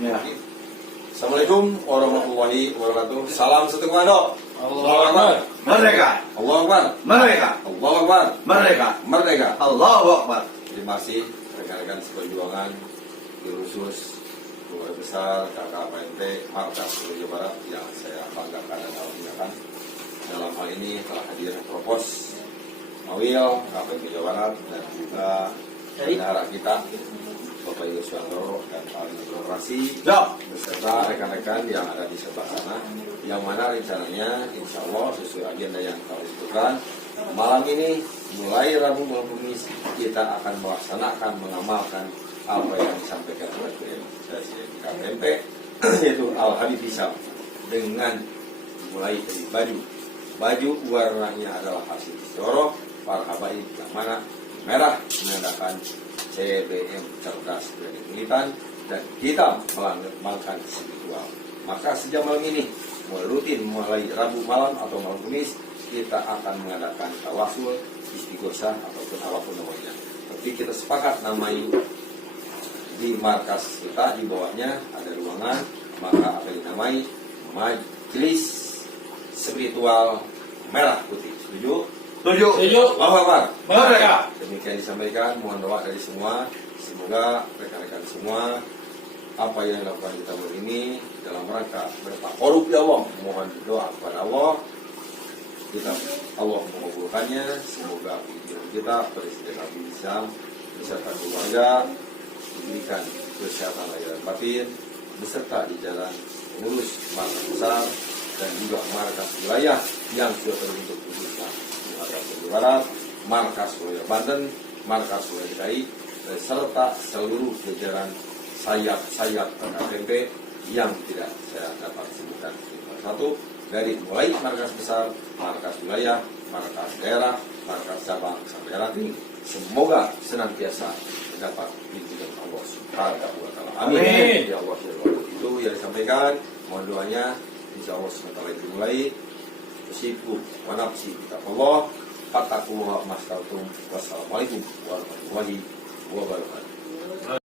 Ya. Assalamualaikum warahmatullahi wabarakatuh. Salam satu komando. Allahu Akbar. Merdeka. Allahu Akbar. Merdeka. Allahu Akbar. Merdeka. Merdeka. Allahu Akbar. Terima kasih rekan-rekan seperjuangan di khusus keluarga besar KKPNT Markas Jawa Barat yang saya banggakan dan alhamdulillah dalam hal ini telah hadir Propos Mawil KPNT Jawa Barat dan juga bendahara kita Bapak Ibu Suwandoro dan Pak Korporasi beserta rekan-rekan yang ada di sebelah sana, yang mana rencananya insya Allah sesuai agenda yang telah disebutkan malam ini mulai Rabu malam Kamis kita akan melaksanakan mengamalkan apa yang disampaikan oleh Presiden KPMP yaitu Al Habib Hisam dengan mulai dari baju warnanya adalah hasil istirahat para habaib yang mana merah menandakan CBM cerdas berani militan dan hitam melambangkan spiritual. Maka sejak malam ini mulai Rabu malam atau malam Kamis kita akan mengadakan tawasul, istighosah ataupun apapun namanya. Tapi kita sepakat namai di markas kita di bawahnya ada ruangan, maka akan dinamai Majelis Spiritual Merah Putih. Setuju? Setuju. Allahu Akbar. Merdeka. Demikian disampaikan, mohon doa dari semua. Semoga rekan-rekan semua apa yang dilakukan kita hari ini dalam rangka bertakarub ya Allah, mohon doa kepada Allah. Allah mengabulkannya. Semoga pikiran kita Presiden Habib Hisam beserta keluarga diberikan kesehatan lahir dan batin beserta di jalan mengurus markas besar dan juga markas wilayah yang sudah terbentuk khususnya di Markas Jawa Barat, markas wilayah Banten, markas wilayah DKI serta seluruh jajaran sayap-sayap KPMP yang tidak saya dapat sebutkan satu dari mulai markas besar, markas wilayah, markas daerah, markas cabang sampai ranting. Semoga senantiasa mendapat bimbingan Allah Subhanahu wa taala. Amin. Ya Allah, ya Allah. Itu yang disampaikan. Mohon doanya insya Allah sebentar dimulai. Usikum wa nafsi Allah. Fattaqullaha mastata'tum. Wassalamualaikum warahmatullahi wabarakatuh.